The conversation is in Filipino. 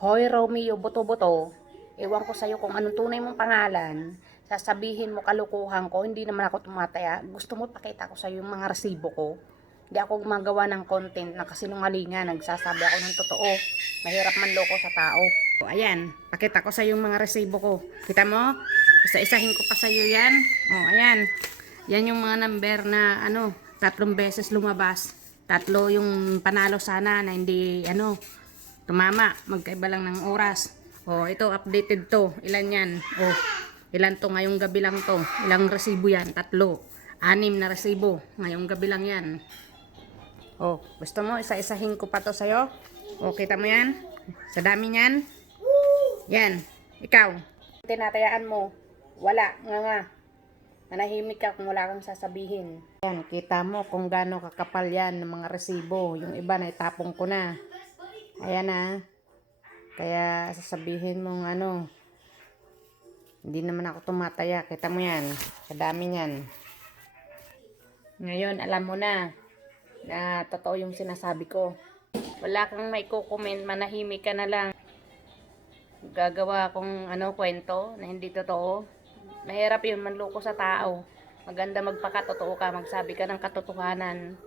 Hoy Romeo Boto-Boto, ewan ko sa'yo kung anong tunay mong pangalan. Sasabihin mo kalukuhan ko, hindi naman ako tumataya. Gusto mo pakita ko sa'yo yung mga resibo ko. Hindi ako gumagawa ng content na kasinungalingan. Nagsasabi ako ng totoo. Mahirap man loko sa tao. O, ayan, pakita ko sa'yo yung mga resibo ko. Kita mo? Isa-isahin ko pa sa'yo yan. O, ayan. Yan yung mga number na ano, tatlong beses lumabas. Tatlo yung panalo sana na hindi ano, tumama. Magkaiba lang ng oras. O, ito, updated to. Ilan yan? O, ilan to ngayong gabi lang to? Ilang resibo yan? Tatlo. Anim na resibo. Ngayong gabi lang yan. O, gusto mo? Isa-isahin ko pa to sa'yo? O, kita mo yan? Sa dami niyan? Yan. Ikaw. Tinatayaan mo. Wala. Nga nga. Manahimik ka kung wala kang sasabihin. Yan, kita mo kung gaano kakapal yan ng mga resibo. Yung iba na itapong ko na. Ayan na. Kaya sasabihin mong ano, hindi naman ako tumataya. Kita mo yan. Sa dami yan. Ngayon, alam mo na na totoo yung sinasabi ko. Wala kang may comment, manahimik ka na lang. Gagawa akong ano, kwento na hindi totoo. Mahirap yun, manloko sa tao. Maganda magpakatotoo ka, magsabi ka ng katotohanan.